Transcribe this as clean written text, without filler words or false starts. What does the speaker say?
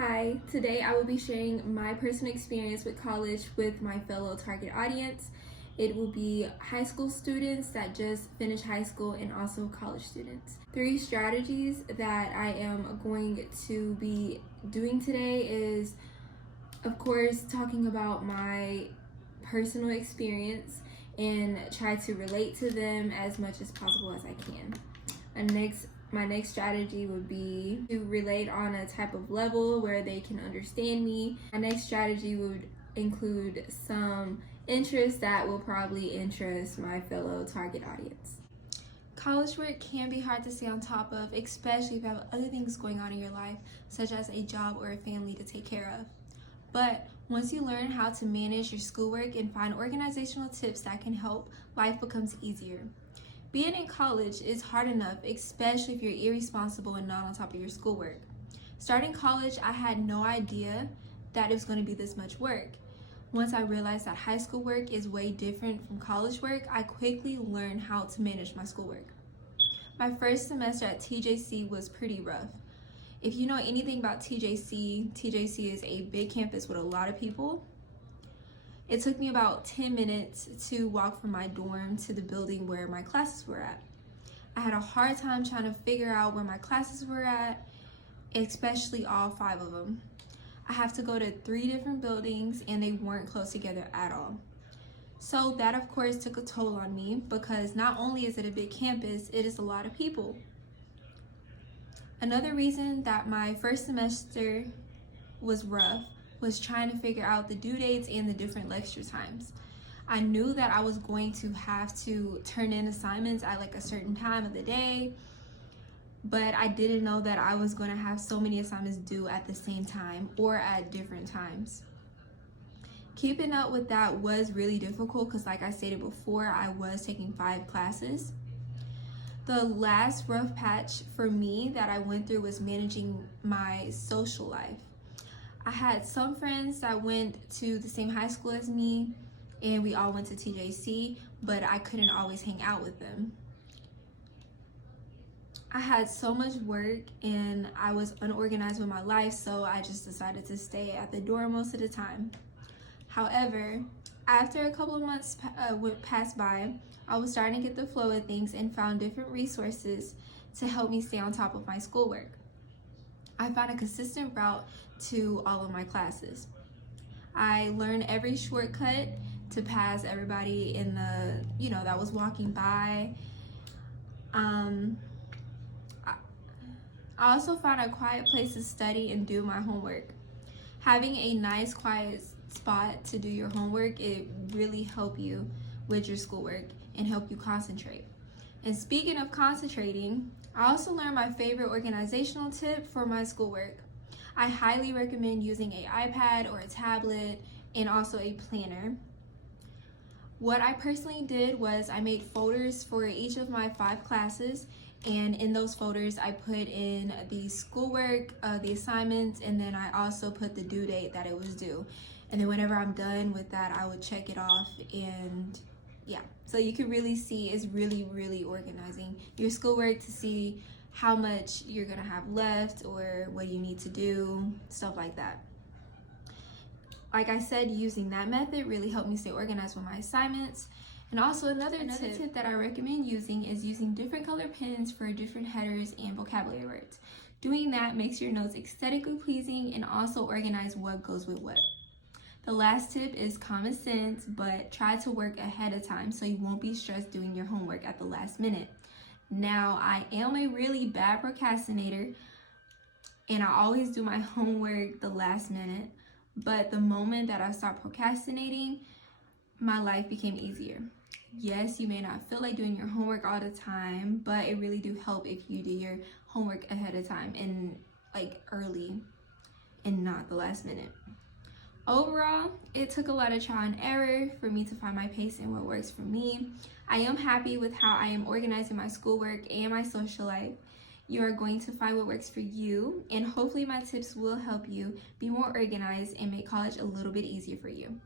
Hi, today I will be sharing my personal experience with college with my fellow target audience. It will be high school students that just finished high school and also college students. 3 strategies that I am going to be doing today is, of course, talking about my personal experience and try to relate to them as much as possible as I can. My next strategy would be to relate on a type of level where they can understand me. My next strategy would include some interests that will probably interest my fellow target audience. College work can be hard to stay on top of, especially if you have other things going on in your life, such as a job or a family to take care of. But once you learn how to manage your schoolwork and find organizational tips that can help, life becomes easier. Being in college is hard enough, especially if you're irresponsible and not on top of your schoolwork. Starting college, I had no idea that it was going to be this much work. Once I realized that high school work is way different from college work, I quickly learned how to manage my schoolwork. My first semester at TJC was pretty rough. If you know anything about TJC is a big campus with a lot of people. It took me about 10 minutes to walk from my dorm to the building where my classes were at. I had a hard time trying to figure out where my classes were at, especially all 5 of them. I have to go to 3 different buildings and they weren't close together at all. So that of course took a toll on me because not only is it a big campus, it is a lot of people. Another reason that my first semester was rough was trying to figure out the due dates and the different lecture times. I knew that I was going to have to turn in assignments at like a certain time of the day, but I didn't know that I was going to have so many assignments due at the same time or at different times. Keeping up with that was really difficult because, like I stated before, I was taking 5 classes. The last rough patch for me that I went through was managing my social life. I had some friends that went to the same high school as me and we all went to TJC, but I couldn't always hang out with them. I had so much work and I was unorganized with my life, so I just decided to stay at the dorm most of the time. However, after a couple of months passed by, I was starting to get the flow of things and found different resources to help me stay on top of my schoolwork. I found a consistent route to all of my classes. I learned every shortcut to pass everybody in the, that was walking by. I also found a quiet place to study and do my homework. Having a nice quiet spot to do your homework, it really help you with your schoolwork and help you concentrate. And speaking of concentrating, I also learned my favorite organizational tip for my schoolwork. I highly recommend using an iPad or a tablet and also a planner. What I personally did was I made folders for each of my 5 classes, and in those folders I put in the schoolwork, the assignments, and then I also put the due date that it was due. And then whenever I'm done with that, I would check it off, and yeah. So you can really see it's really organizing your schoolwork to see how much you're gonna have left or what you need to do, stuff like that. Like I said, using that method really helped me stay organized with my assignments. And also another tip that I recommend using is using different color pens for different headers and vocabulary words. Doing that makes your notes aesthetically pleasing and also organize what goes with what. The last tip is common sense, but try to work ahead of time so you won't be stressed doing your homework at the last minute. Now, I am a really bad procrastinator and I always do my homework the last minute, but the moment that I stopped procrastinating, my life became easier. Yes, you may not feel like doing your homework all the time, but it really do help if you do your homework ahead of time and like early and not the last minute. Overall, it took a lot of trial and error for me to find my pace and what works for me. I am happy with how I am organizing my schoolwork and my social life. You are going to find what works for you, and hopefully my tips will help you be more organized and make college a little bit easier for you.